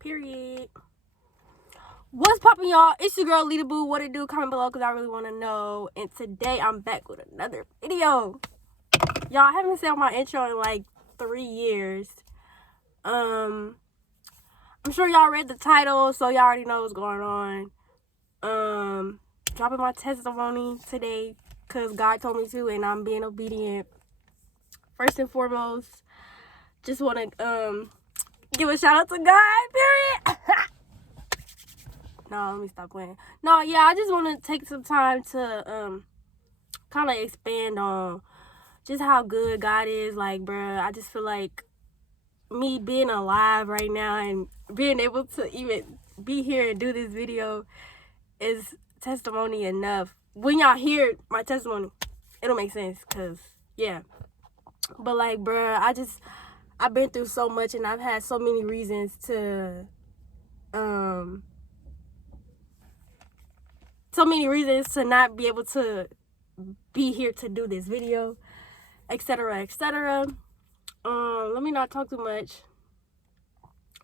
Period. What's poppin', y'all? It's your girl, Lita Boo. What it do? Comment below because I really want to know. And today, I'm back with another video. Y'all, I haven't said my intro in like 3 years. I'm sure y'all read the title, so y'all already know what's going on. Dropping my testimony today because God told me to, and I'm being obedient. First and foremost, just want to give a shout out to God, period. No, let me stop playing. No, yeah, I just want to take some time to kind of expand on just how good God is. Like, bruh, I just feel like me being alive right now and being able to even be here and do this video is testimony enough. When y'all hear my testimony, it'll make sense, because, yeah. But, like, bruh, I've been through so much, and I've had so many reasons to, not be able to be here to do this video, etc., etc. Let me not talk too much,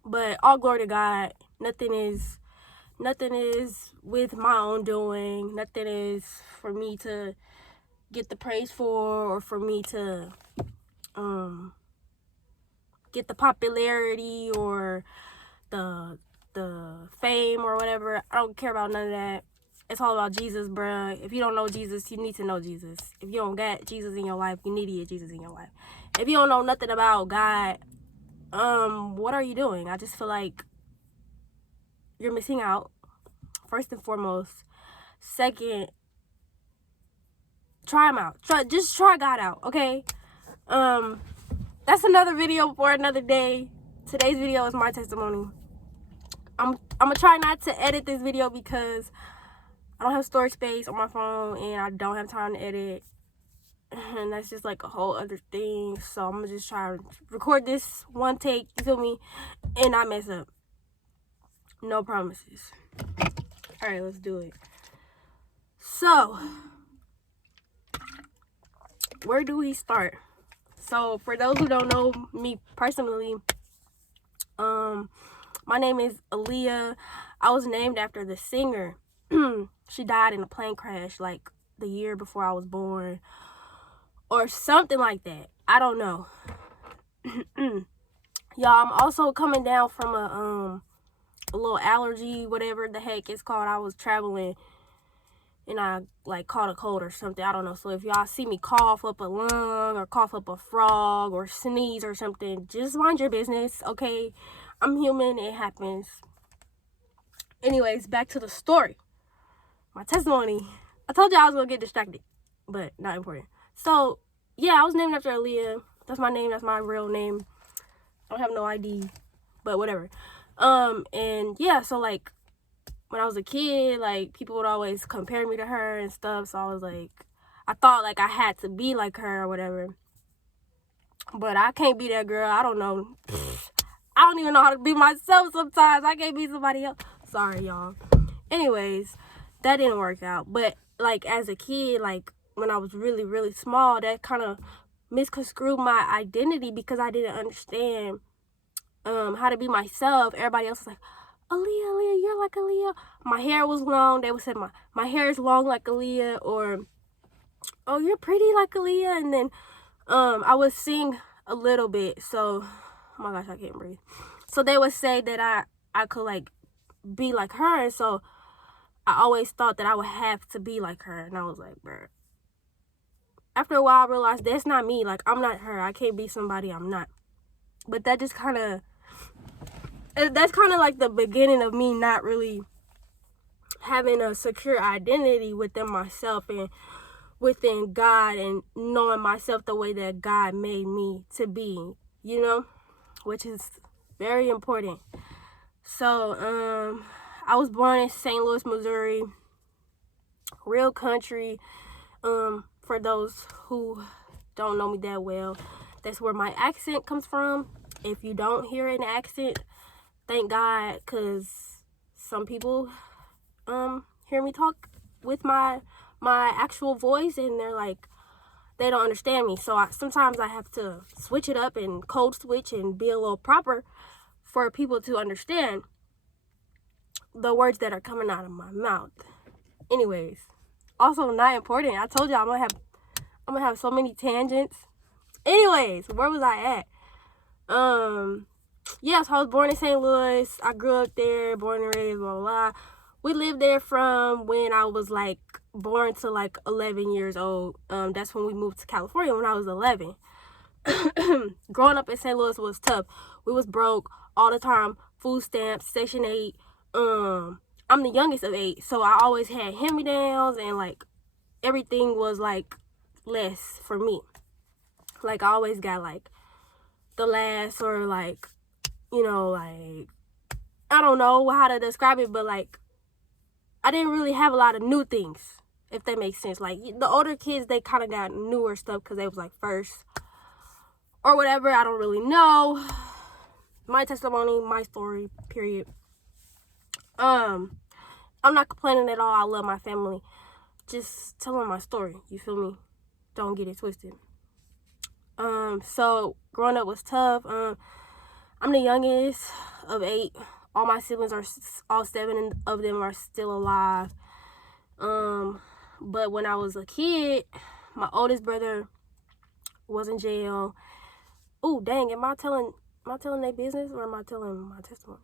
but all glory to God. Nothing is with my own doing. Nothing is for me to get the praise for, or for me to get the popularity or the fame or whatever. I don't care about none of that. It's all about Jesus, bruh. If you don't know Jesus, you need to know Jesus. If you don't get Jesus in your life, you need to get Jesus in your life. If you don't know nothing about God, what are you doing? I just feel like you're missing out, first and foremost. Second, try him out. Just try God out, okay? That's another video for another day. Today's video is my testimony. I'm gonna try not to edit this video because I don't have storage space on my phone and I don't have time to edit, and that's just like a whole other thing. So I'm gonna just try to record this one take, you feel me, and not mess up. No promises. All right, let's do it. So where do we start? So for those who don't know me personally, my name is Aaliyah. I was named after the singer. She died in a plane crash like the year before I was born, or something like that. I don't know. Y'all, I'm also coming down from a little allergy, whatever the heck it's called. I was traveling and I like caught a cold or something. I don't know. So if y'all see me cough up a lung or cough up a frog or sneeze or something, just mind your business, okay? I'm human. It happens. Anyways, back to the story. My testimony. I told you I was going to get distracted, but not important. So, yeah, I was named after Aaliyah. That's my name. That's my real name. I don't have no ID, but whatever. And yeah, so like when I was a kid, like people would always compare me to her and stuff. So I was like, I thought like I had to be like her or whatever. But I can't be that girl. I don't know. I don't even know how to be myself sometimes. I can't be somebody else. Sorry, y'all. Anyways, that didn't work out. But like as a kid, like when I was really, really small, that kind of misconstrued my identity because I didn't understand how to be myself. Everybody else was like, Aaliyah, you're like Aaliyah. My hair was long. They would say my hair is long like Aaliyah, or oh, you're pretty like Aaliyah. And then I would sing a little bit. So, oh my gosh, I can't breathe. So they would say that I could like be like her. And so I always thought that I would have to be like her. And I was like, bruh. After a while, I realized that's not me. Like, I'm not her. I can't be somebody I'm not. But that just that's kind of like the beginning of me not really having a secure identity within myself and within God, and knowing myself the way that God made me to be, you know, which is very important. So, I was born in St. Louis, Missouri, real country. For those who don't know me that well, that's where my accent comes from. If you don't hear an accent, thank God, because some people hear me talk with my actual voice and they're like, they don't understand me. So sometimes I have to switch it up and code switch and be a little proper for people to understand the words that are coming out of my mouth. Anyways, also not important. I told you I'm gonna have so many tangents. Anyways, where was I at? Yeah, so I was born in St. Louis. I grew up there, born and raised, blah, blah, blah. We lived there from when I was, like, born to, like, 11 years old. That's when we moved to California when I was 11. Growing up in St. Louis was tough. We was broke all the time. Food stamps, Section 8. I'm the youngest of 8, so I always had hand-me-downs, and, like, everything was, like, less for me. Like, I always got, like, the last, or, like, you know, like, I don't know how to describe it, but, like, I didn't really have a lot of new things, if that makes sense. Like, the older kids, they kind of got newer stuff because they was, like, first or whatever. I don't really know. My testimony, my story, period. I'm not complaining at all. I love my family. Just telling my story, you feel me? Don't get it twisted. So growing up was tough. I'm the youngest of 8. All my siblings all 7 of them are still alive. But when I was a kid, my oldest brother was in jail. Oh, dang, am I telling their business, or am I telling my testimony?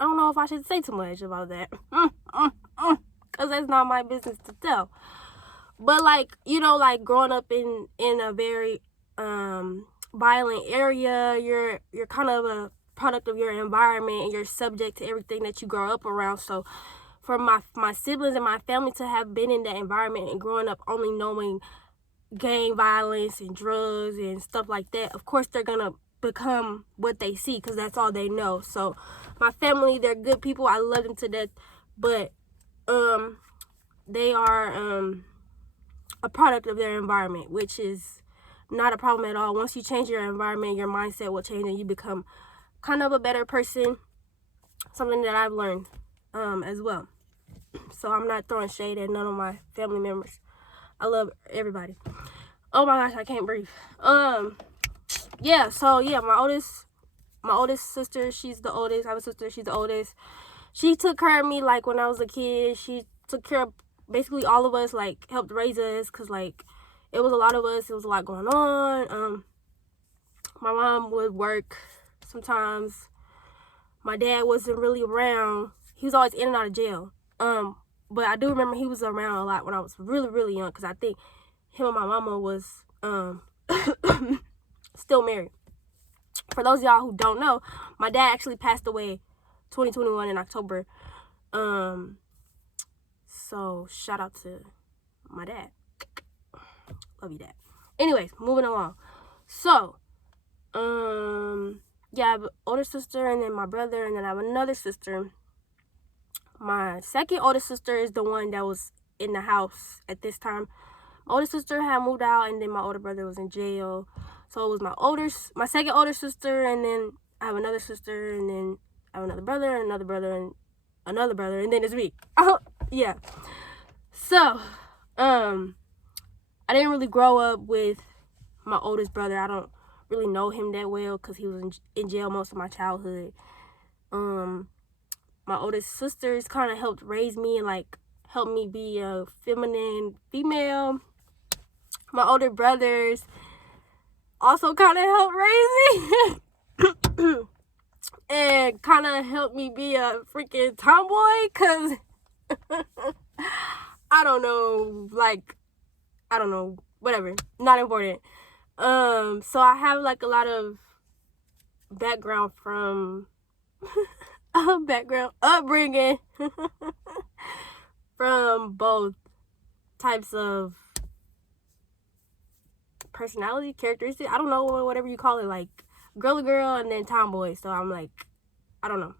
I don't know if I should say too much about that. Because that's not my business to tell. But, like, you know, like, growing up in a very violent area, you're kind of a product of your environment, and you're subject to everything that you grow up around. So for my siblings and my family to have been in that environment and growing up only knowing gang violence and drugs and stuff like that, of course they're gonna become what they see, because that's all they know. So my family, they're good people. I love them to death, but they are a product of their environment, which is not a problem at all. Once you change your environment, your mindset will change, and you become kind of a better person. Something that I've learned as well. So I'm not throwing shade at none of my family members. I love everybody. Oh my gosh, I can't breathe. Yeah, so yeah, my oldest sister, she's the oldest. I have a sister, she's the oldest. She took care of me, like, when I was a kid. She took care of basically all of us, like, helped raise us, because, like, it was a lot of us. It was a lot going on. My mom would work sometimes. My dad wasn't really around. He was always in and out of jail. But I do remember he was around a lot when I was really, really young, because I think him and my mama was still married. For those of y'all who don't know, my dad actually passed away 2021 in October. So shout out to my dad. Love you, Dad. Anyways, moving along. So, yeah, I have an older sister, and then my brother, and then I have another sister. My second oldest sister is the one that was in the house at this time. My older sister had moved out, and then my older brother was in jail. So it was my second older sister, and then I have another sister, and then I have another brother, and another brother, and another brother, and then it's me. Yeah. So, I didn't really grow up with my oldest brother. I don't really know him that well, because he was in jail most of my childhood. My oldest sisters kind of helped raise me and, like, helped me be a feminine female. My older brothers also kind of helped raise me and kind of helped me be a freaking tomboy, because I don't know, like, I don't know, whatever, not important. So I have, like, a lot of background from upbringing from both types of personality, characteristics. I don't know, whatever you call it, like, girly girl and then tomboy. So I'm like, I don't know,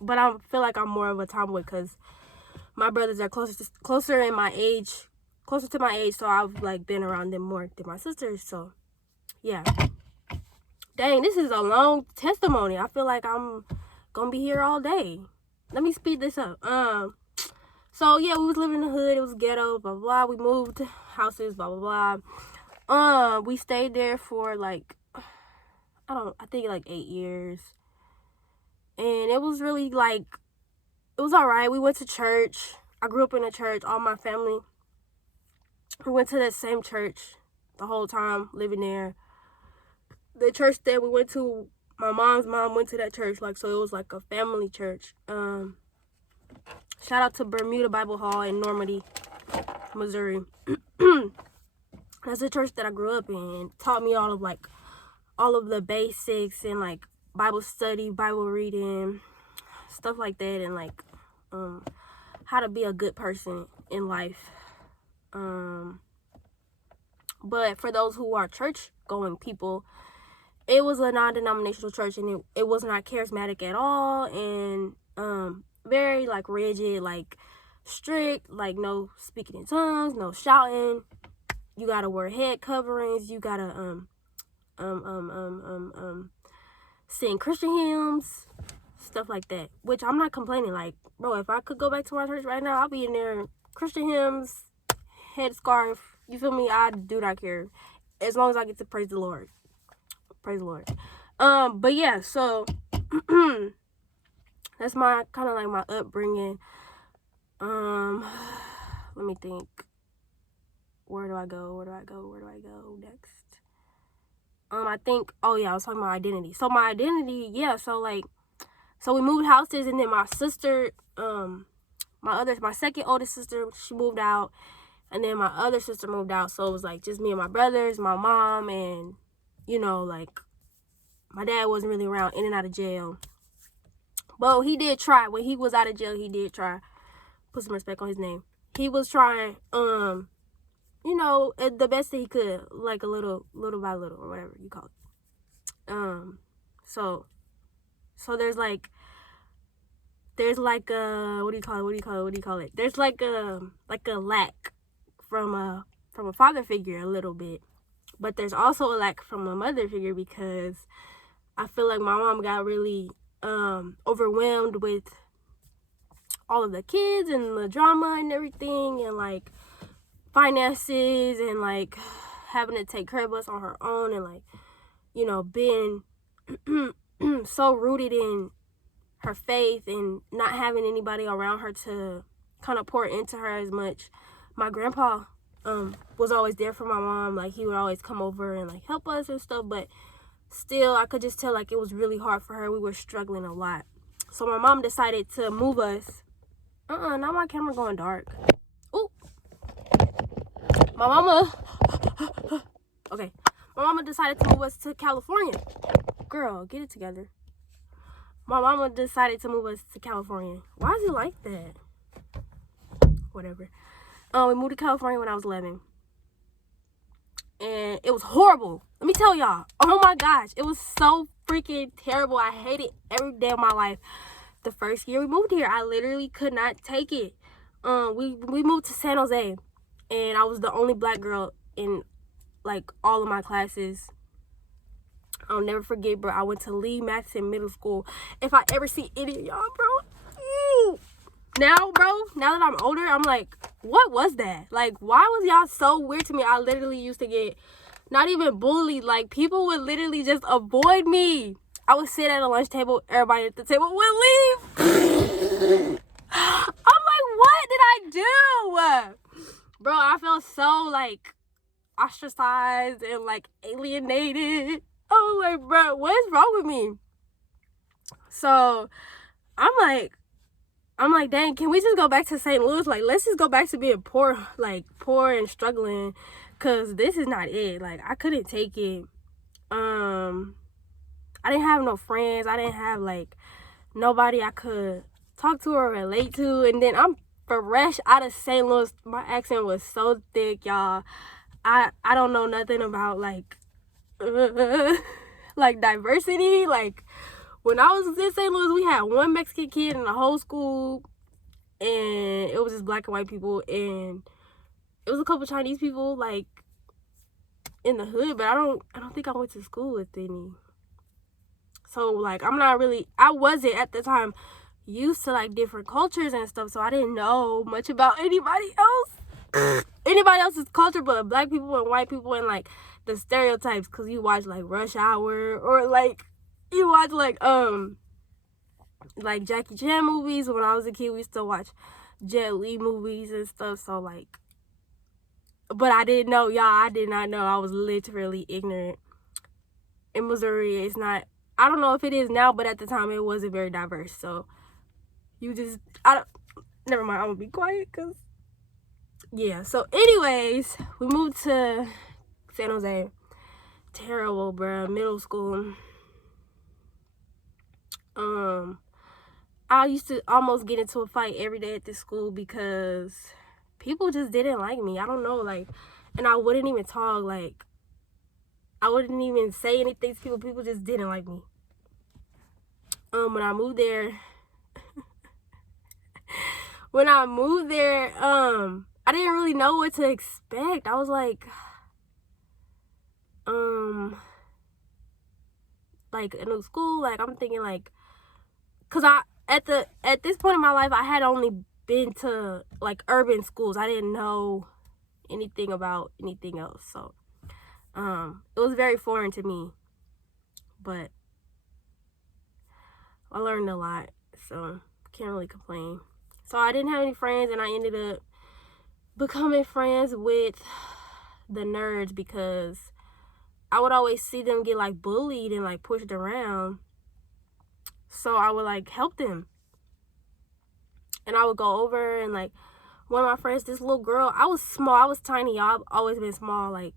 but I feel like I'm more of a tomboy, because my brothers are closer to my age, so I've, like, been around them more than my sisters. So yeah, dang, this is a long testimony. I feel like I'm gonna be here all day. Let me speed this up. So yeah, we was living in the hood. It was ghetto, blah blah blah. We moved houses, blah blah blah. We stayed there for, like, I think like 8 years. And it was really like, it was all right. We went to church. I grew up in a church. All my family, we went to that same church the whole time, living there. The church that we went to, my mom's mom went to that church, like, so it was like a family church. Shout out to Bermuda Bible Hall in Normandy, Missouri. That's a church that I grew up in. Taught me all of the basics and like Bible study, Bible reading, stuff like that, and like how to be a good person in life. But for those who are church going people, it was a non-denominational church, and it was not charismatic at all, and very like rigid, like strict, like no speaking in tongues, no shouting. You gotta wear head coverings. You gotta sing Christian hymns, stuff like that. Which I'm not complaining. Like, bro, if I could go back to my church right now, I'll be in there, Christian hymns, head scarf. You feel me? I do not care, as long as I get to praise the Lord. Praise the Lord. But yeah, so that's my kind of like my upbringing. Let me think. Where do I go next? I think, oh yeah, I was talking about identity. So my identity, yeah, so we moved houses, and then my sister, my second oldest sister, she moved out, and then my other sister moved out. So it was like just me and my brothers, my mom, and you know, like my dad wasn't really around, in and out of jail. But he did try. When he was out of jail, he did try. Put some respect on his name. He was trying, you know, the best that he could, like a little by little, or whatever you call it. So there's like a, what do you call it? There's like a lack from a father figure a little bit, but there's also a lack from a mother figure, because I feel like my mom got really overwhelmed with all of the kids and the drama and everything, and like finances, and like having to take care of us on her own, and like, you know, being so rooted in her faith and not having anybody around her to kind of pour into her as much. My grandpa was always there for my mom. Like, he would always come over and like help us and stuff, but still I could just tell like it was really hard for her. We were struggling a lot. So my mom decided to move us. Now my camera going dark. Ooh. My mama decided to move us to California. Girl, get it together. My mama decided to move us to California. Why is it like that? Whatever. We moved to California when I was 11. And it was horrible. Let me tell y'all. Oh my gosh. It was so freaking terrible. I hated every day of my life. The first year we moved here, I literally could not take it. We moved to San Jose. And I was the only black girl in like all of my classes. I'll never forget, bro. I went to Lee Matheson Middle School. If I ever see any of y'all, bro. Now, bro, now that I'm older, I'm like, what was that? Like, why was y'all so weird to me? I literally used to get not even bullied. Like, people would literally just avoid me. I would sit at a lunch table. Everybody at the table would leave. I'm like, what did I do? Bro, I felt so, like, ostracized and, like, alienated. I was like, bro, what is wrong with me? So, I'm like, dang, can we just go back to St. Louis? Like, let's just go back to being poor and struggling, because this is not it. Like, I couldn't take it. I didn't have no friends. I didn't have, like, nobody I could talk to or relate to. And then I'm fresh out of St. Louis. My accent was so thick, y'all. I don't know nothing about, like, like diversity. Like, when I was in St. Louis, we had one Mexican kid in the whole school, and it was just black and white people, and it was a couple Chinese people, like, in the hood, but I don't think I went to school with any. So, like, I wasn't at the time used to, like, different cultures and stuff, so I didn't know much about anybody else's culture but black people and white people, and, like, the stereotypes, because you watch like Rush Hour, or like you watch like Jackie Chan movies. When I was a kid, we used to watch Jet Li movies and stuff. So like, but I didn't know, y'all. I did not know. I was literally ignorant. In Missouri, it's not. I don't know if it is now, but at the time, it wasn't very diverse. So you just, never mind. I'm gonna be quiet, cause yeah. So, anyways, we moved to San Jose. Terrible, bruh. Middle school. I used to almost get into a fight every day at this school because people just didn't like me. I don't know, like, and I wouldn't even talk, like, I wouldn't even say anything to people. People just didn't like me. When I moved there, I didn't really know what to expect. I was like a new school, like, I'm thinking, like, cause at this point in my life, I had only been to like urban schools. I didn't know anything about anything else, so it was very foreign to me, but I learned a lot, so can't really complain. So I didn't have any friends, and I ended up becoming friends with the nerds because I would always see them get like bullied and like pushed around. So I would like help them. And I would go over, and like one of my friends, this little girl, I was small, I was tiny. I've always been small, like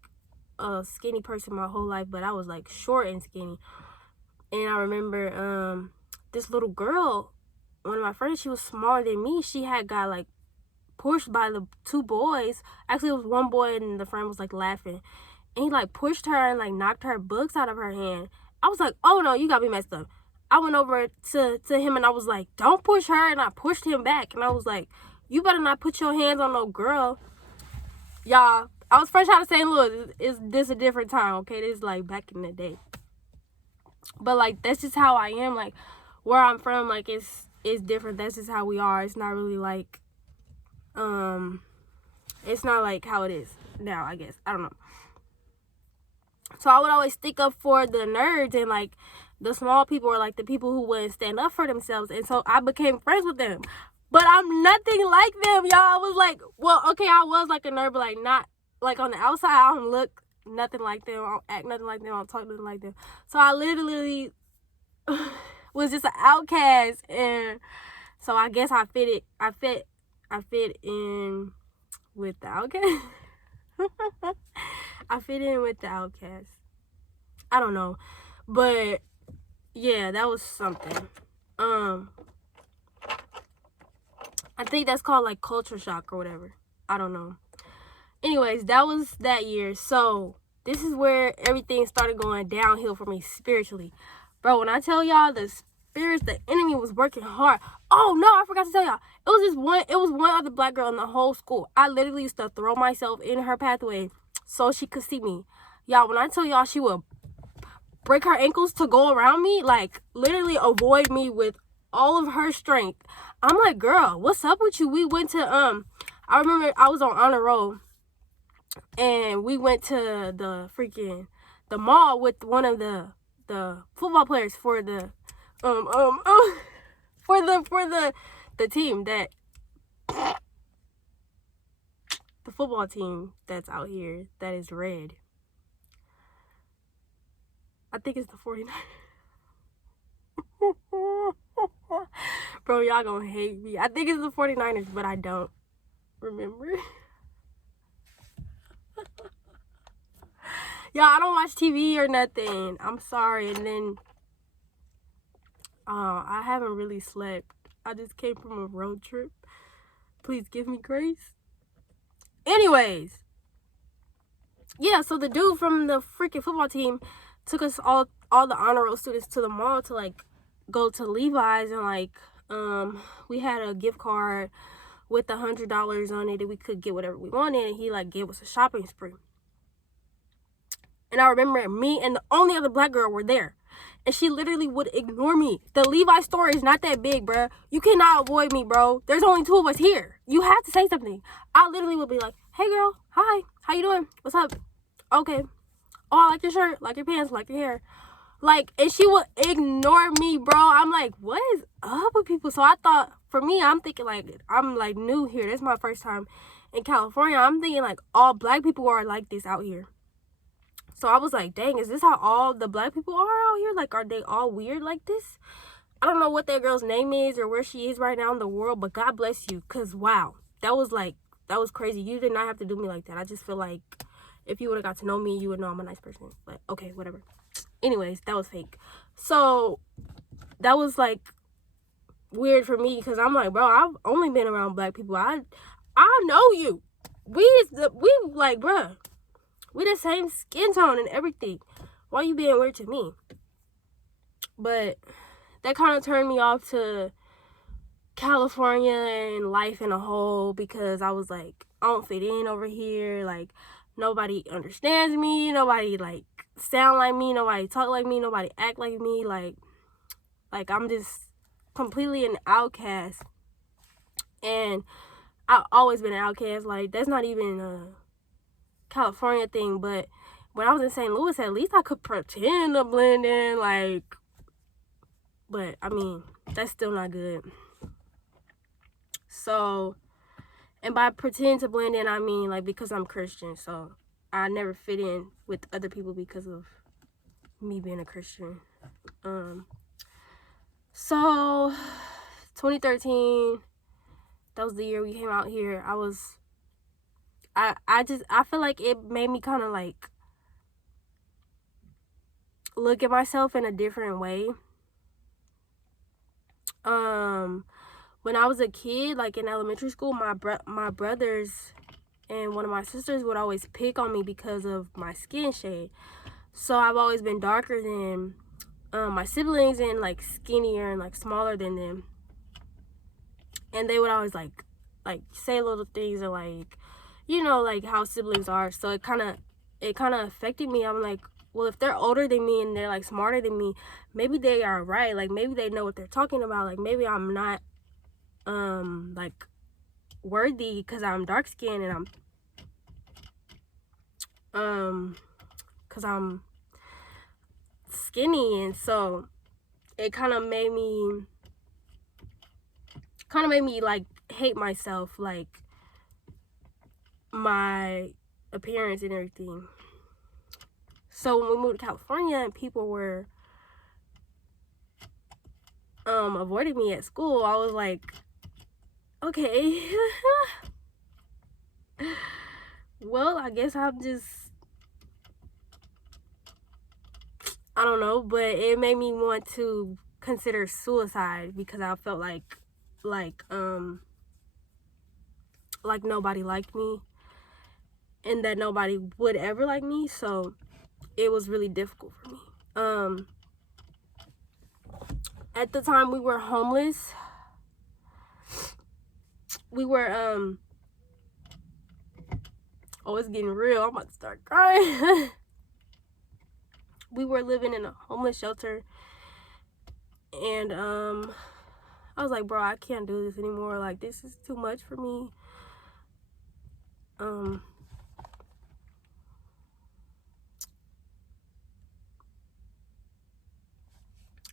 a skinny person my whole life, but I was like short and skinny. And I remember this little girl, one of my friends, she was smaller than me. She had got like pushed by the two boys. Actually, it was one boy, and the friend was like laughing. And he like pushed her and like knocked her books out of her hand. I was like, oh no, you got me messed up. I went over to him, and I was like, don't push her. And I pushed him back. And I was like, you better not put your hands on no girl. Y'all, I was fresh out of St. Louis. This a different time, okay? This is like back in the day. But like, that's just how I am. Like, where I'm from, like, it's different. That's just how we are. It's not really like, it's not like how it is now, I guess. I don't know. So I would always stick up for the nerds and like the small people, or like the people who wouldn't stand up for themselves. And so I became friends with them. But I'm nothing like them, y'all. I was like, well, okay, I was like a nerd, but like not like on the outside. I don't look nothing like them. I don't act nothing like them. I don't talk nothing like them. So I literally was just an outcast, and so I guess I fit in with the outcast. I fit in with the outcast. I don't know, but yeah, that was something. I think that's called like culture shock or whatever. I don't know. Anyways, that was that year. So this is where everything started going downhill for me spiritually. Bro, when I tell y'all the enemy was working hard. Oh no, I forgot to tell y'all. It was one other black girl in the whole school. I literally used to throw myself in her pathway so she could see me. Y'all, when I tell y'all she would break her ankles to go around me, like literally avoid me with all of her strength. I'm like, girl, what's up with you? We went to I remember I was on honor roll, and we went to the mall with one of the football players for the the team that the football team that's out here that is red. I think it's the 49ers. Bro, y'all gonna hate me. I think it's the 49ers, but I don't remember. Y'all, I don't watch TV or nothing. I'm sorry. And then I haven't really slept. I just came from a road trip. Please give me grace. Anyways, yeah, so the dude from the freaking football team took us all the honor roll students to the mall to like go to Levi's, and like we had a gift card with $100 on it, and we could get whatever we wanted, and he like gave us a shopping spree. And I remember me and the only other black girl were there, and she literally would ignore me. The Levi store is not that big, bruh. You cannot avoid me, bro. There's only two of us here. You have to say something. I literally would be like, hey girl, hi, how you doing? What's up? Okay, oh, I like your shirt, like your pants, like your hair. Like, and she would ignore me, bro. I'm like, what is up with people? So I thought, for me, I'm thinking like, I'm like new here. This is my first time in California. I'm thinking like all black people are like this out here. So I was like, dang, is this how all the black people are out here? Like, are they all weird like this? I don't know what that girl's name is or where she is right now in the world, but God bless you. Because, wow, that was crazy. You did not have to do me like that. I just feel like if you would have got to know me, you would know I'm a nice person. But, okay, whatever. Anyways, that was fake. So, that was, like, weird for me because I'm like, bro, I've only been around black people. I know you. We like, bruh, we the same skin tone and everything. Why you being weird to me? But that kind of turned me off to California and life in a whole because I was like, I don't fit in over here. Like, nobody understands me. Nobody, like, sound like me. Nobody talk like me. Nobody act like me. Like I'm just completely an outcast. And I've always been an outcast. Like, that's not even a California thing. But when I was in St. Louis, at least I could pretend to blend in. Like, but, I mean, that's still not good. So, and by pretend to blend in, I mean, like, because I'm Christian. So, I never fit in with other people because of me being a Christian. So, 2013, that was the year we came out here. I feel like it made me kind of, like, look at myself in a different way. When I was a kid, like in elementary school, my brothers and one of my sisters would always pick on me because of my skin shade. So I've always been darker than my siblings and like skinnier and like smaller than them. And they would always like say little things or like, you know, like how siblings are. So it kind of affected me. I'm like, well, if they're older than me and they're like smarter than me, maybe they are right. Like maybe they know what they're talking about. Like maybe I'm not like worthy because I'm dark skinned and because I'm skinny. And so it kind of made me like hate myself, like my appearance and everything. So when we moved to California and people were avoiding me at school, I was like, okay, well, I guess I'm just, I don't know, but it made me want to consider suicide because I felt like nobody liked me and that nobody would ever like me. So it was really difficult for me. At the time we were homeless. We were oh, it's getting real. I'm about to start crying. We were living in a homeless shelter, and I was like, bro, I can't do this anymore. Like, this is too much for me.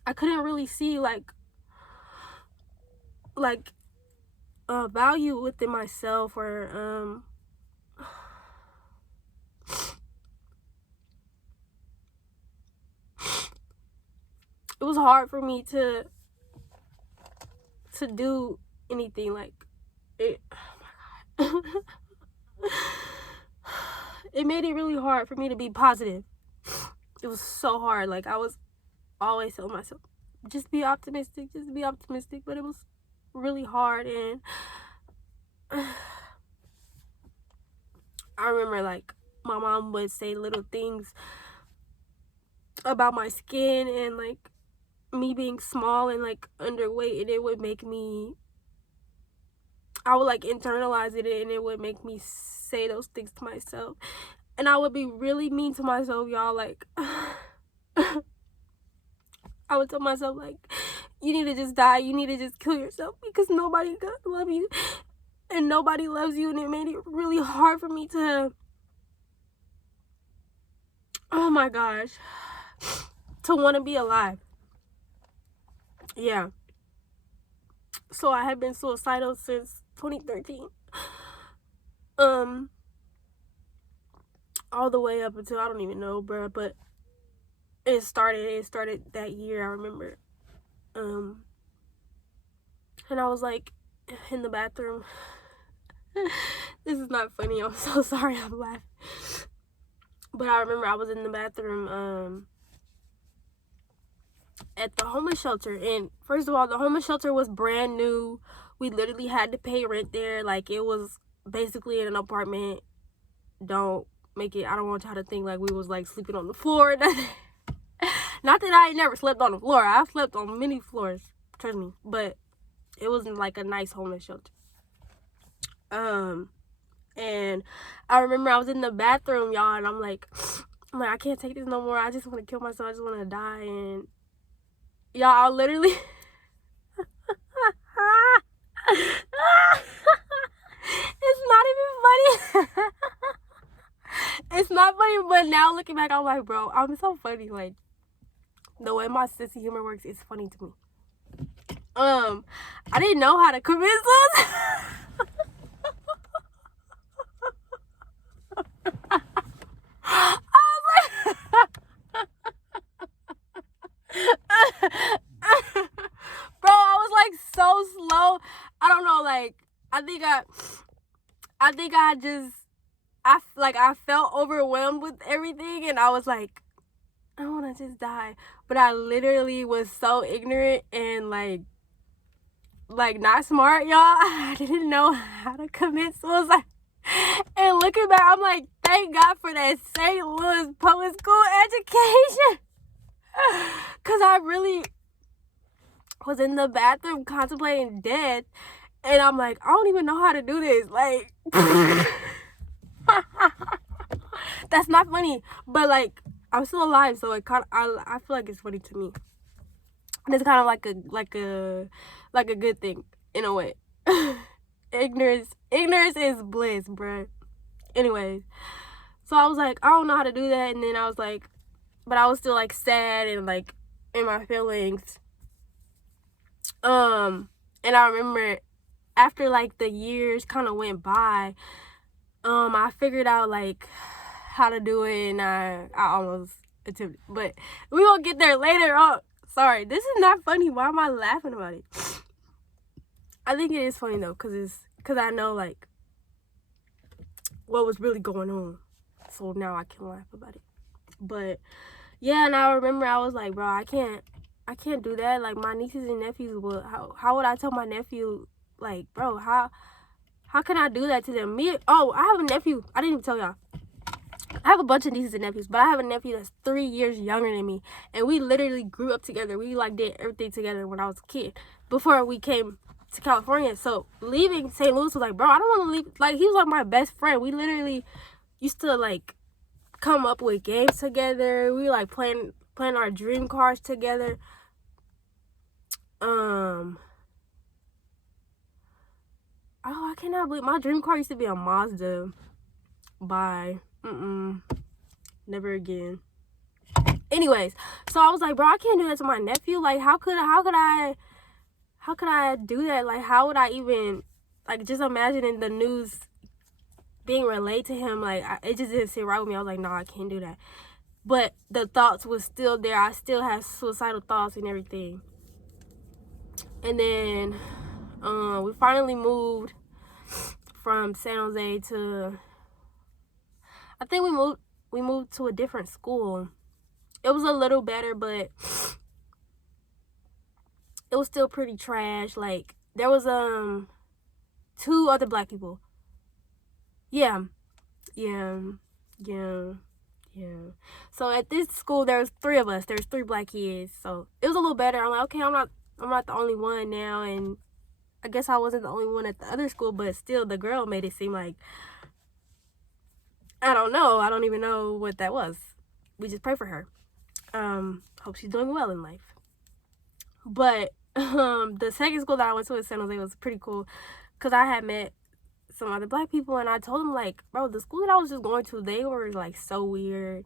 I couldn't really see like value within myself, or it was hard for me to do anything. Like it, oh my god. It made it really hard for me to be positive. It was so hard. Like I was always telling myself, just be optimistic, but it was really hard. And I remember like my mom would say little things about my skin and like me being small and like underweight, and it would make me, I would like internalize it, and it would make me say those things to myself, and I would be really mean to myself, y'all. Like I would tell myself like, you need to just die, you need to just kill yourself because nobody gonna love you and nobody loves you. And it made it really hard for me to Oh my gosh. To want to be alive. Yeah. So I have been suicidal since 2013. All the way up until, I don't even know, bruh, but it started that year, I remember. And I was like in the bathroom. This is not funny. I'm so sorry. I'm laughing. But I remember I was in the bathroom at the homeless shelter, and first of all, the homeless shelter was brand new. We literally had to pay rent there. Like, it was basically in an apartment. Don't make it, I don't want y'all to think like we was like sleeping on the floor. Not that I ain't never slept on the floor. I've slept on many floors, trust me, but it wasn't like a nice homeless shelter. And I remember I was in the bathroom, y'all, and I'm like, I can't take this no more. I just want to kill myself. I just want to die. And y'all, I literally it's not even funny. It's not funny, but now looking back, I'm like, bro, I'm so funny. Like, the way my sissy humor works is funny to me. I didn't know how to commit suicide. Bro, I was like so slow. I don't know, like, I think I felt overwhelmed with everything, and I was like, I want to just die. But I literally was so ignorant and like not smart, y'all. I didn't know how to commit suicide. And looking back, I'm like, thank God for that St. Louis public school education. Because I really was in the bathroom contemplating death. And I'm like, I don't even know how to do this. Like, that's not funny. But, like, I'm still alive, so it kind of, I feel like it's funny to me. And it's kind of like a good thing, in a way. Ignorance is bliss, bruh. Anyways, so I was like, I don't know how to do that. And then I was like, but I was still like sad and like in my feelings. And I remember after like the years kind of went by, I figured out like how to do it, and I almost attempted, but we will get there later on. Sorry, this is not funny. Why am I laughing about it? I think it is funny though, cause I know like what was really going on, so now I can laugh about it. But yeah, and I remember I was like, bro, I can't do that. Like, my nieces and nephews will, how would I tell my nephew, like, bro, how can I do that to them? I have a nephew. I didn't even tell y'all. I have a bunch of nieces and nephews, but I have a nephew that's 3 years younger than me, and we literally grew up together. We like did everything together when I was a kid before we came to California. So leaving St. Louis was like, bro, I don't want to leave. Like, he was like my best friend. We literally used to like come up with games together. We like playing our dream cars together. I cannot believe my dream car used to be a Mazda. Bye. Never again. Anyways, so I was like, bro, I can't do that to my nephew. Like, how could I do that? Like, how would I even, like, just imagining the news being relayed to him, like, it just didn't sit right with me. I was like, no, I can't do that. But the thoughts was still there. I still had suicidal thoughts and everything. And then we finally moved from San Jose to, I think we moved to a different school. It was a little better, but it was still pretty trash. Like, there was 2 other black people. Yeah. So at this school there was 3 of us. There's 3 black kids. So it was a little better. I'm like, okay, I'm not the only one now, and I guess I wasn't the only one at the other school, but still the girl made it seem like, I don't know. I don't even know what that was. We just pray for her. Hope she's doing well in life. But the second school that I went to in San Jose was pretty cool, because I had met some other black people, and I told them, like, bro, the school that I was just going to, they were like so weird.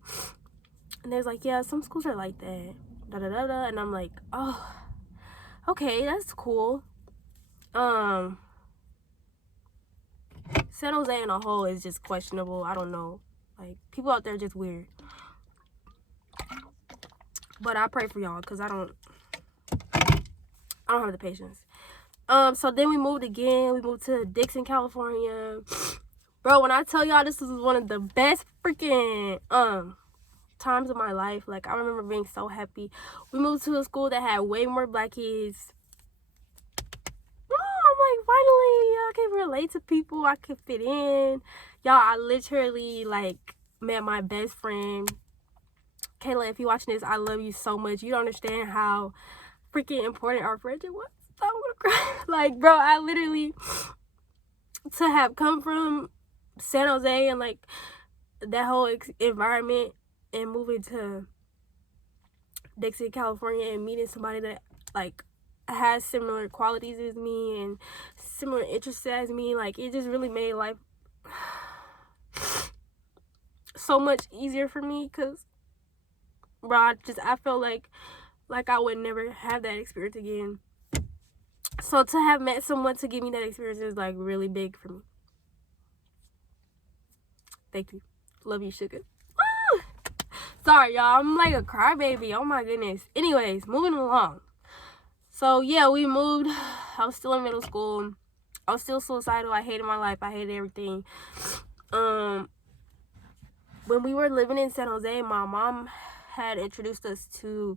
And there's like, yeah, some schools are like that. Da da da da. And I'm like, oh, okay, that's cool. San Jose in a whole is just questionable. I don't know. Like, people out there are just weird. But I pray for y'all because I don't have the patience. So then we moved again. We moved to Dixon, California. Bro, when I tell y'all this was one of the best freaking times of my life. Like, I remember being so happy. We moved to a school that had way more black kids. I'm like, finally, I can relate to people. I can fit in. Y'all, I literally, like, met my best friend. Kayla, if you're watching this, I love you so much. You don't understand how freaking important our friendship was. I'm gonna cry. Like, bro, I literally, to have come from San Jose and, like, that whole environment and moving to Dixon, California and meeting somebody that, like, has similar qualities as me and similar interests as me, like, it just really made life so much easier for me because, bro, I felt like I would never have that experience again. So to have met someone to give me that experience is, like, really big for me. Thank you. Love you, sugar. Sorry, y'all. I'm like a crybaby. Oh, my goodness. Anyways, moving along. So, yeah, we moved. I was still in middle school. I was still suicidal. I hated my life. I hated everything. When we were living in San Jose, my mom had introduced us to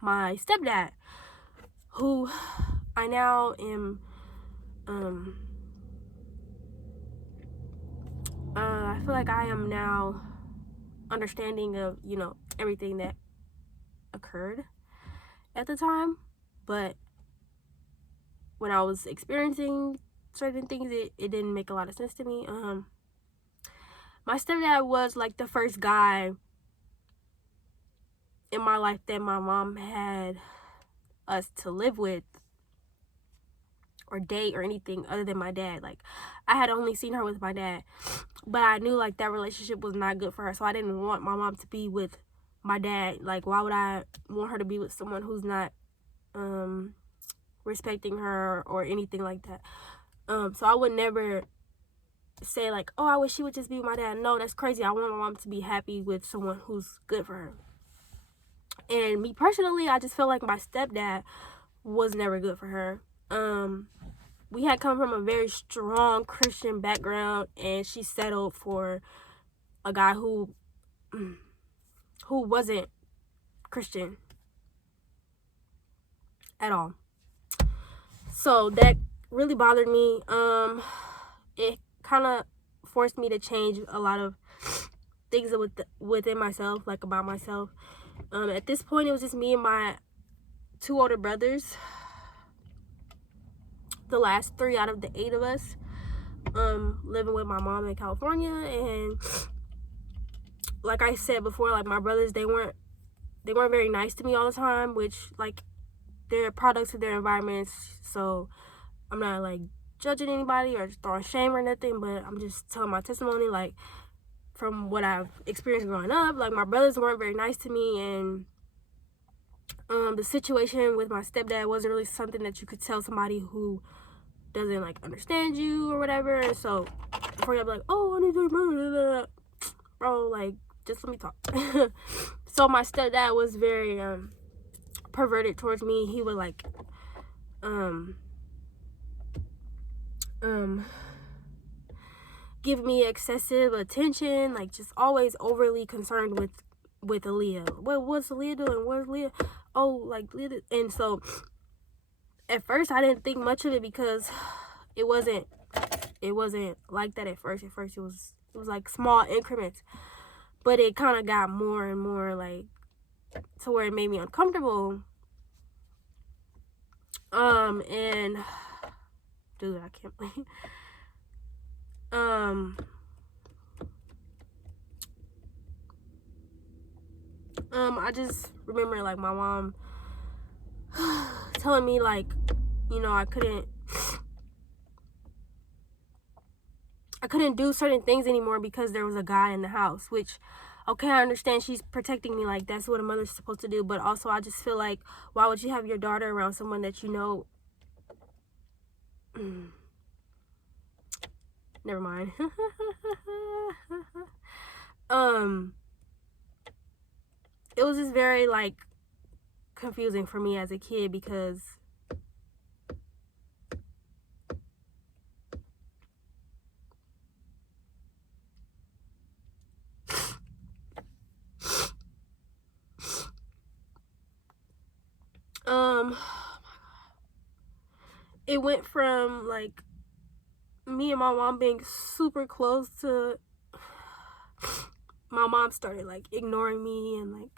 my stepdad, who I now am, I feel like I am now understanding of, you know, everything that occurred at the time. But when I was experiencing certain things, it didn't make a lot of sense to me. My stepdad was, like, the first guy in my life that my mom had us to live with or date or anything other than my dad. Like, I had only seen her with my dad, but I knew, like, that relationship was not good for her, so I didn't want my mom to be with my dad. Like, why would I want her to be with someone who's not respecting her or anything like that? So I would never say, like, oh, I wish she would just be with my dad. No, that's crazy. I want my mom to be happy with someone who's good for her. And me personally, I just felt like my stepdad was never good for her. We had come from a very strong Christian background, and she settled for a guy who wasn't Christian at all. So that really bothered me. It kind of forced me to change a lot of things within myself, like about myself. At this point, it was just me and my 2 older brothers. The last 3 out of the 8 of us, living with my mom in California. And like I said before, like, my brothers, they weren't very nice to me all the time, which, like, they're products of their environments, so I'm not, like, judging anybody or throwing shame or nothing, but I'm just telling my testimony, like, from what I've experienced growing up. Like, my brothers weren't very nice to me, and the situation with my stepdad wasn't really something that you could tell somebody who doesn't, like, understand you or whatever. And so before you'll be like, oh, I need to, bro, like, just let me talk. So my stepdad was very perverted towards me. He would, like, give me excessive attention, like, just always overly concerned with Aaliyah. What's Aaliyah doing? Where's Aaliyah? Oh, like, Aaliyah. And so at first I didn't think much of it because it wasn't like that at first. At first it was like small increments, but it kind of got more and more, like, to where it made me uncomfortable. And dude, I can't believe. I just remember, like, my mom telling me, like, you know, I couldn't do certain things anymore because there was a guy in the house, which, okay, I understand she's protecting me, like that's what a mother's supposed to do, but also I just feel like, why would you have your daughter around someone that you know? Never mind. It was just very like confusing for me as a kid because it went from like me and my mom being super close to my mom started like ignoring me, and like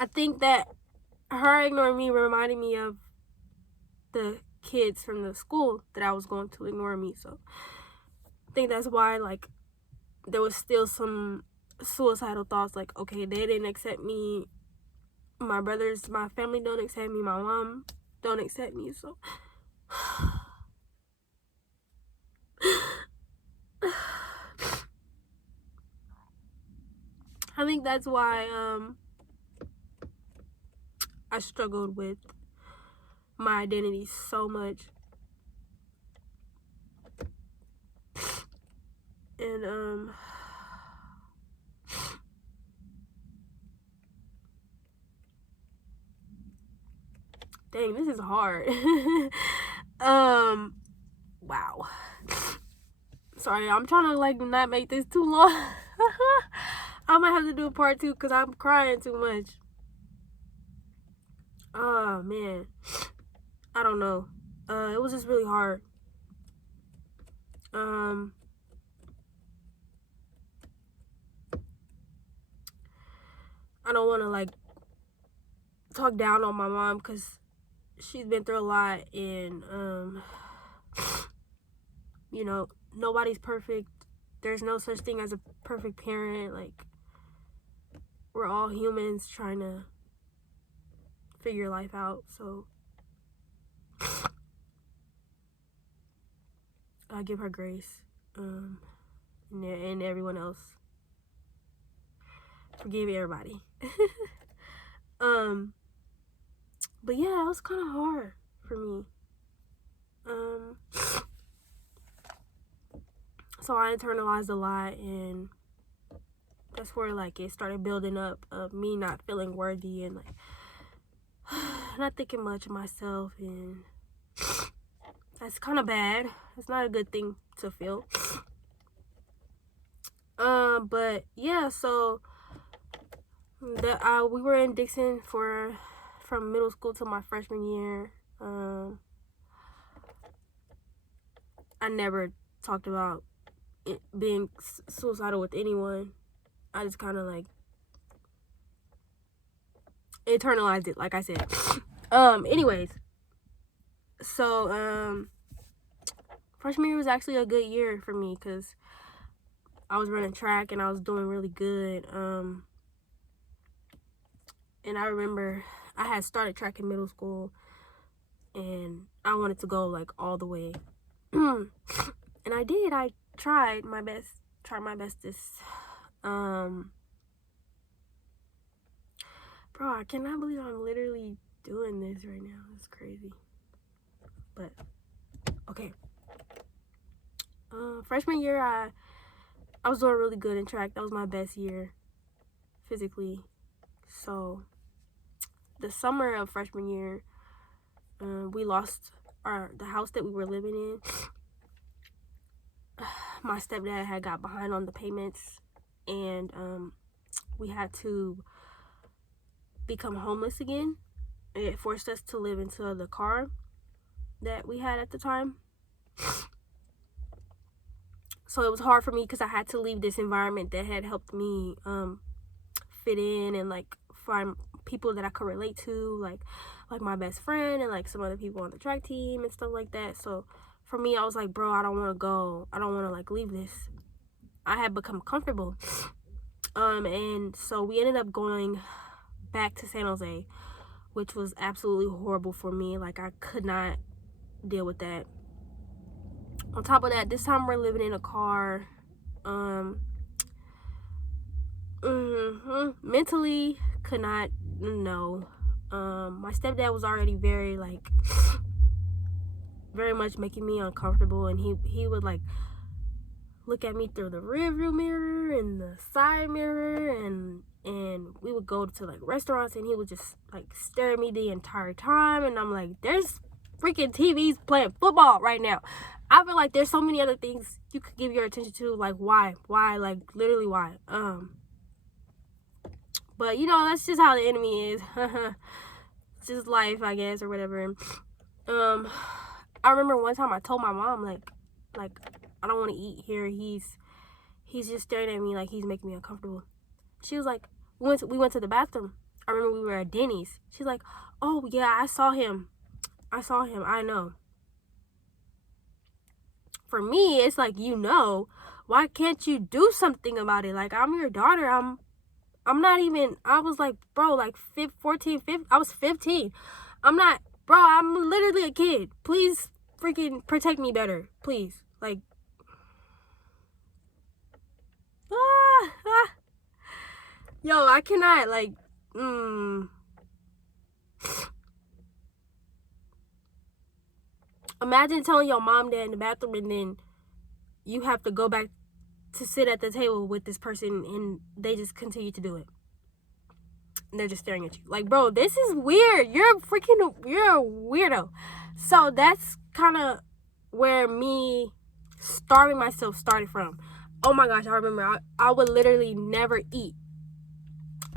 I think that her ignoring me reminded me of the kids from the school that I was going to ignore me. So I think that's why like there was still some suicidal thoughts, like, okay, they didn't accept me, my brothers, my family don't accept me, my mom don't accept me, so I think that's why I struggled with my identity so much. And dang, this is hard. Wow. Sorry, I'm trying to like not make this too long. I might have to do a part 2 because I'm crying too much. Oh man, I don't know. It was just really hard. I don't want to like talk down on my mom because she's been through a lot, and you know, nobody's perfect. There's no such thing as a perfect parent. Like, we're all humans trying to figure life out, so I give her grace, and everyone else. Forgive everybody. But yeah, it was kind of hard for me. So I internalized a lot, and that's where like it started building up of me not feeling worthy and like not thinking much of myself, and that's kind of bad. It's not a good thing to feel. But yeah, so we were in Dixon from middle school to my freshman year. I never talked about being suicidal with anyone. I just kind of like internalized it, like I said. Anyways, so freshman year was actually a good year for me because I was running track and I was doing really good. And I remember I had started track in middle school, and I wanted to go like all the way. And I did. I tried my bestest. Bro, I cannot believe I'm literally doing this right now. It's crazy. But okay. Freshman year, I was doing really good in track. That was my best year physically. So the summer of freshman year, we lost the house that we were living in. My stepdad had got behind on the payments, and we had to become homeless again. It forced us to live into the car that we had at the time. So it was hard for me because I had to leave this environment that had helped me fit in and like find people that I could relate to, like my best friend and like some other people on the track team and stuff like that. So for me, I was like, bro, I don't want to go. I don't want to like leave this. I had become comfortable. And so we ended up going back to San Jose, which was absolutely horrible for me. Like, I could not deal with that. On top of that, this time we're living in a car. Mentally could not, no. My stepdad was already very much making me uncomfortable, and he would like look at me through the rearview mirror and the side mirror, and we would go to like restaurants, and he would just like stare at me the entire time, and I'm like, there's freaking TVs playing football right now. I feel like there's so many other things you could give your attention to. Like, why, like, literally why? But you know, that's just how the enemy is. It's just life, I guess, or whatever. I remember one time I told my mom, like I don't want to eat here. He's just staring at me like he's making me uncomfortable. She was like, we went to the bathroom. I remember we were at Denny's. She's like, oh yeah, I saw him. I know. For me, it's like, you know, why can't you do something about it? Like, I'm your daughter. I'm not even, I was like, bro, like 14, 15, I was 15. I'm literally a kid. Please freaking protect me better. Please. Like, yo, I cannot, like, Imagine telling your mom that in the bathroom, and then you have to go back to sit at the table with this person, and they just continue to do it. And they're just staring at you. Like, bro, this is weird. You're a weirdo. So that's kind of where me starving myself started from. Oh my gosh, I remember I would literally never eat.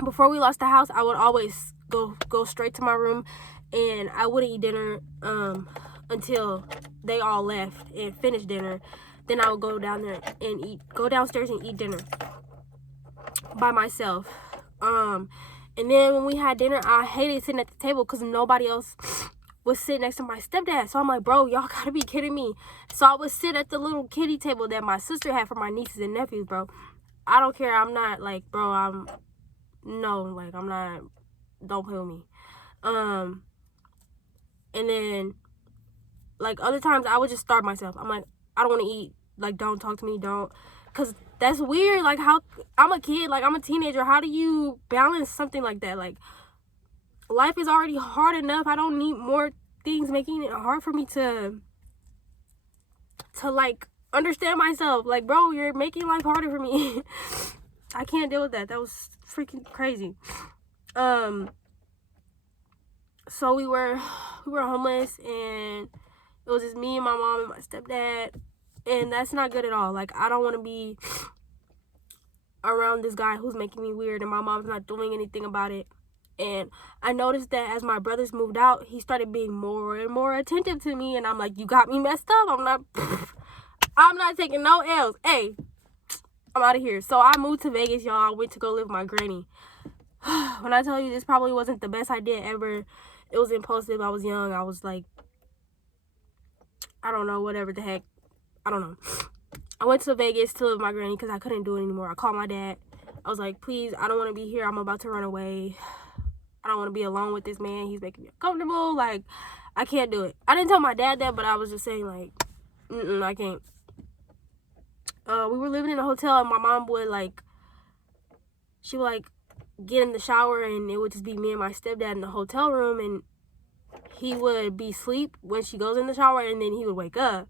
Before we lost the house, I would always go straight to my room, and I wouldn't eat dinner until they all left and finished dinner. Then I would go downstairs and eat dinner by myself. And then when we had dinner, I hated sitting at the table because nobody else was sitting next to my stepdad. So I'm like, bro, y'all gotta be kidding me. So I would sit at the little kiddie table that my sister had for my nieces and nephews, bro. I don't care. I'm not like, bro, I'm not, don't play with me. And then like other times I would just starve myself. I'm like, I don't want to eat. Like, don't talk to me. Don't. Because that's weird. Like, how I'm a kid. Like, I'm a teenager. How do you balance something like that? Like, life is already hard enough. I don't need more things making it hard for me to like, understand myself. Like, bro, you're making life harder for me. I can't deal with that. That was freaking crazy. So we were homeless, and it was just me and my mom and my stepdad, and that's not good at all. Like, I don't want to be around this guy who's making me weird, and my mom's not doing anything about it. And I noticed that as my brothers moved out, he started being more and more attentive to me, and I'm like, you got me messed up. I'm not taking no L's. Hey, I'm out of here. So I moved to Vegas, y'all. I went to go live with my granny. When I tell you, this probably wasn't the best idea ever. It was impulsive. I was young. I was like, I don't know, whatever the heck. I don't know. I went to Vegas to live with my granny because I couldn't do it anymore. I called my dad. I was like, please, I don't want to be here. I'm about to run away. I don't want to be alone with this man. He's making me uncomfortable. Like, I can't do it. I didn't tell my dad that, but I was just saying, like, I can't. We were living in a hotel, and my mom would, like, she would, like, get in the shower, and it would just be me and my stepdad in the hotel room, and he would be asleep when she goes in the shower, and then he would wake up.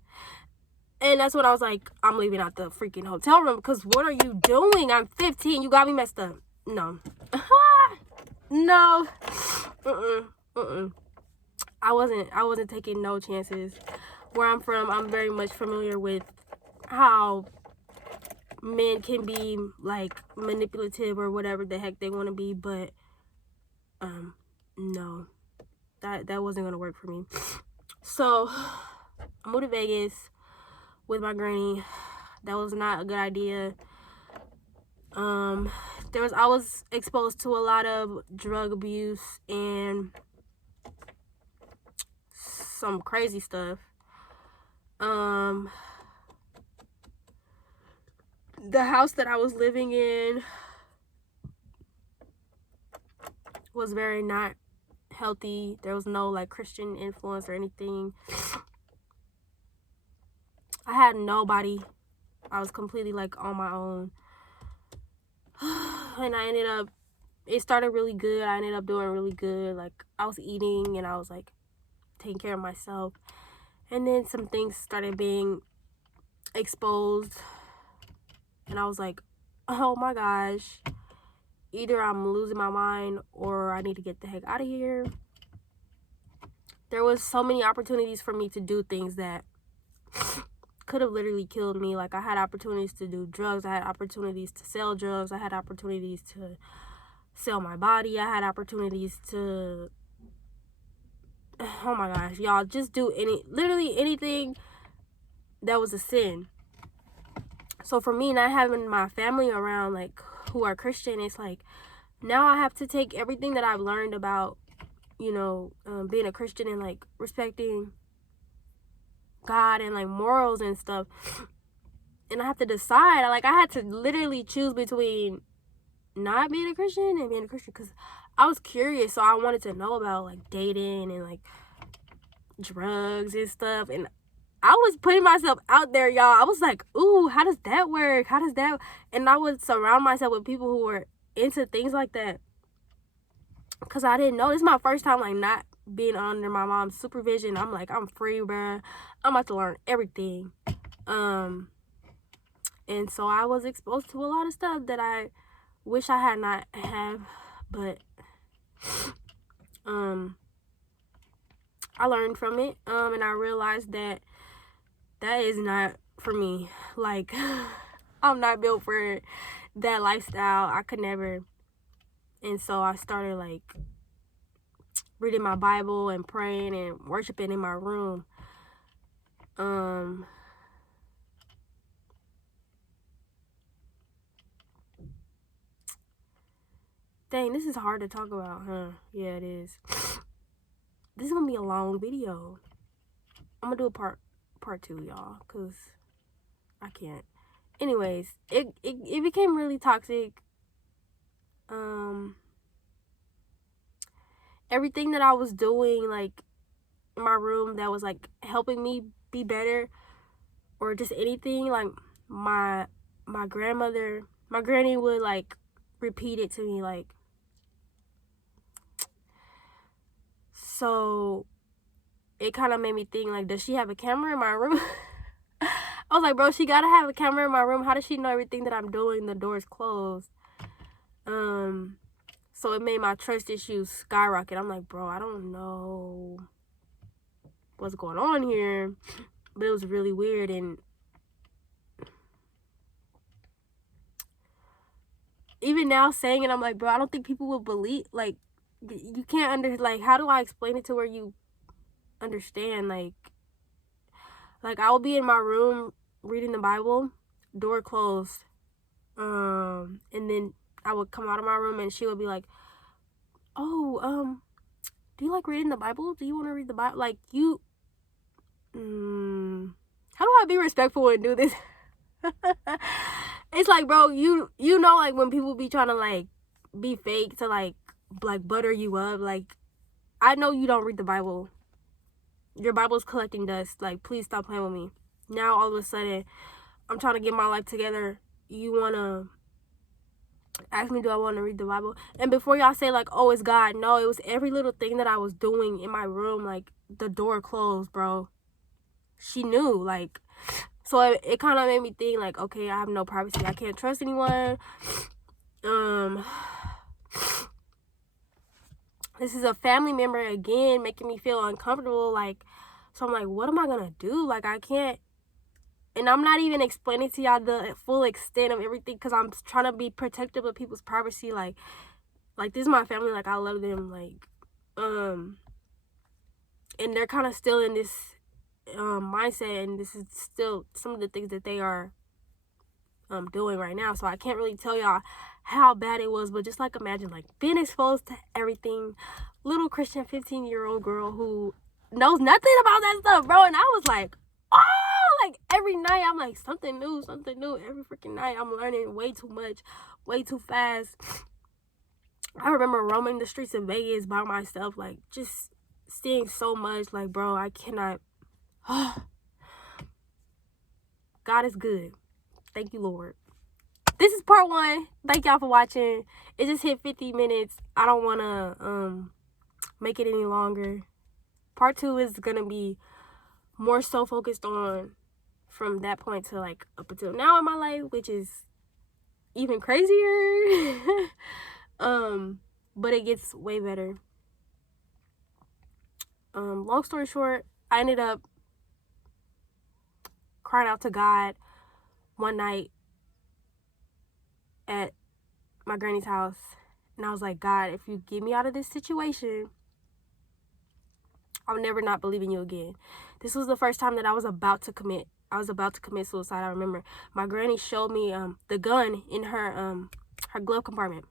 And that's when I was like, I'm leaving out the freaking hotel room, because what are you doing? I'm 15. You got me messed up. No. No. I wasn't taking no chances. Where I'm from, I'm very much familiar with how men can be, like, manipulative or whatever the heck they want to be, but no, that wasn't gonna work for me. So I moved to Vegas with my granny. That was not a good idea. I was exposed to a lot of drug abuse and some crazy stuff. The house that I was living in was very not healthy. There was no, like, Christian influence or anything. I had nobody. I was completely like on my own. And I ended up, it started really good. I ended up doing really good. Like, I was eating and I was like taking care of myself. And then some things started being exposed. And I was like, oh my gosh. Either I'm losing my mind or I need to get the heck out of here. There was so many opportunities for me to do things that could have literally killed me. Like, I had opportunities to do drugs. I had opportunities to sell drugs. I had opportunities to sell my body. I had opportunities to, oh my gosh, y'all, just do literally anything that was a sin. So for me, not having my family around, like, who are Christian, it's like, now I have to take everything that I've learned about, you know, being a Christian and, like, respecting God and, like, morals and stuff. And I have to decide. Like, I had to literally choose between not being a Christian and being a Christian, because I was curious. So I wanted to know about, like, dating and, like, drugs and stuff. And I was putting myself out there, y'all. I was like, ooh, how does that work? How does that? And I would surround myself with people who were into things like that, because I didn't know. This is my first time, like, not being under my mom's supervision. I'm like, I'm free, bruh. I'm about to learn everything. And so I was exposed to a lot of stuff that I wish I had not have, but I learned from it, and I realized that that is not for me. Like, I'm not built for that lifestyle. I could never. And so I started, like, reading my Bible and praying and worshiping in my room. Dang, this is hard to talk about, huh? Yeah, it is. This is gonna be a long video. I'm gonna do a part 2, y'all, because I can't. Anyways, it became really toxic. Everything that I was doing, like, in my room that was, like, helping me be better, or just anything, like, my grandmother, my granny would, like, repeat it to me, like, so it kind of made me think, like, does she have a camera in my room? I was like, bro, she gotta have a camera in my room. How does she know everything that I'm doing? The door's closed. So it made my trust issues skyrocket. I'm like, bro, I don't know what's going on here, but it was really weird. And even now saying it, I'm like, bro, I don't think people will believe. Like, you can't like, how do I explain it to where you understand? Like I will be in my room reading the Bible, door closed, and then I would come out of my room and she would be like, oh, do you like reading the Bible? Do you want to read the Bible? Like, you, how do I be respectful and do this? It's like, bro, you know, like, when people be trying to, like, be fake to, like butter you up, like, I know you don't read the Bible. Your Bible's collecting dust. Like, please stop playing with me. Now, all of a sudden, I'm trying to get my life together. You want to ask me, do I want to read the Bible? And before y'all say, like, oh, it's God. No, it was every little thing that I was doing in my room. Like, the door closed, bro. She knew, like, so it kind of made me think, like, okay, I have no privacy. I can't trust anyone. This is a family member again, making me feel uncomfortable. Like, so I'm like, what am I gonna do? Like, I can't. And I'm not even explaining to y'all the full extent of everything, because I'm trying to be protective of people's privacy. Like this is my family. Like, I love them. Like, and they're kind of still in this mindset, and this is still some of the things that they are doing right now. So I can't really tell y'all how bad it was, but just, like, imagine, like, being exposed to everything. Little Christian 15-year-old girl who knows nothing about that stuff, bro. And I was like, oh, like, every night I'm like, something new. Every freaking night I'm learning way too much, way too fast. I remember roaming the streets of Vegas by myself, like, just seeing so much. Like, bro, I cannot. God is good. Thank you, Lord. This is part 1. Thank y'all for watching. It just hit 50 minutes. I don't want to make it any longer. Part 2 is going to be more so focused on from that point to like up until now in my life, which is even crazier. But it gets way better. Long story short, I ended up crying out to God one night at my granny's house, and I was like, God, if you get me out of this situation, I'll never not believe in you again. This was the first time that I was about to commit suicide. I remember my granny showed me the gun in her glove compartment,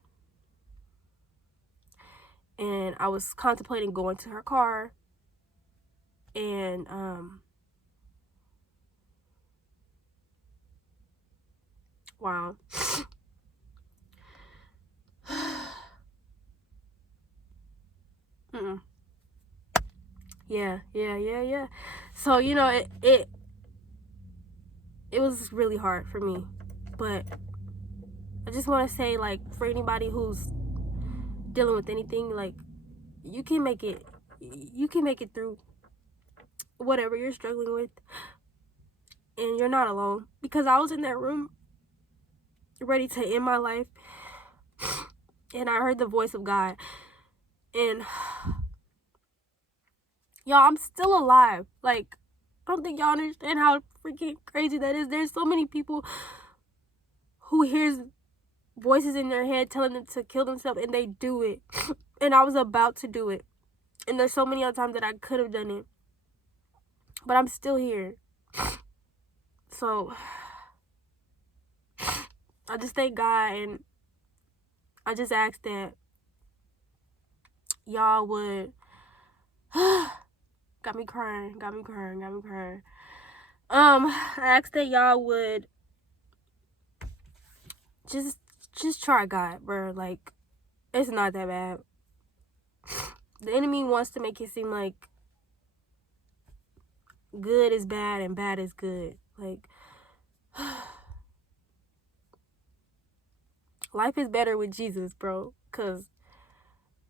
and I was contemplating going to her car and wow. Yeah. So, you know, it was really hard for me. But I just want to say, like, for anybody who's dealing with anything, like, you can make it through whatever you're struggling with. And you're not alone. Because I was in that room ready to end my life. And I heard the voice of God. And y'all, I'm still alive. Like, I don't think y'all understand how freaking crazy that is. There's so many people who hears voices in their head telling them to kill themselves, and they do it. And I was about to do it. And there's so many other times that I could have done it. But I'm still here. So, I just thank God, and I just ask that y'all would... Got me crying. I ask that y'all would just try God, bro. Like, it's not that bad. The enemy wants to make it seem like good is bad and bad is good. Like, life is better with Jesus, bro. Because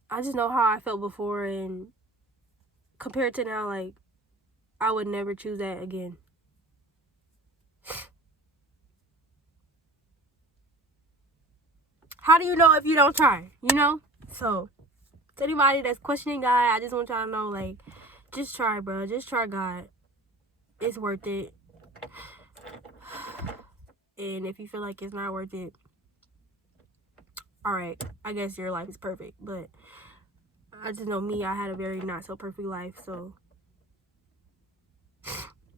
I just know how I felt before, and compared to now, like, I would never choose that again. How do you know if you don't try? You know? So, to anybody that's questioning God, I just want y'all to know, like, just try, bro. Just try God. It's worth it. And if you feel like it's not worth it, alright, I guess your life is perfect. But I just know me, I had a very not so perfect life. So,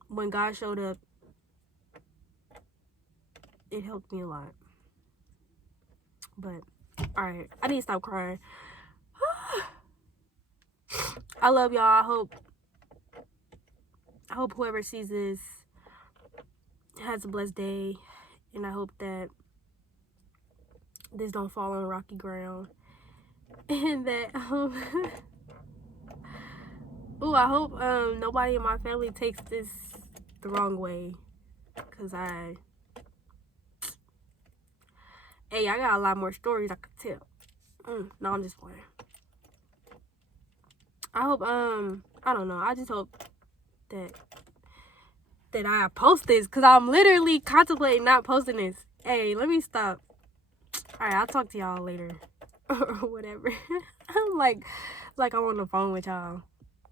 when God showed up, it helped me a lot. But, alright, I need to stop crying. I love y'all. I hope whoever sees this has a blessed day. And I hope that this don't fall on rocky ground. And that, ooh, I hope nobody in my family takes this the wrong way. Because hey, I got a lot more stories I could tell. No, I'm just playing. I hope, I don't know. I just hope that I post this, because I'm literally contemplating not posting this. Hey, let me stop. Alright, I'll talk to y'all later. Or whatever. I'm like I'm on the phone with y'all.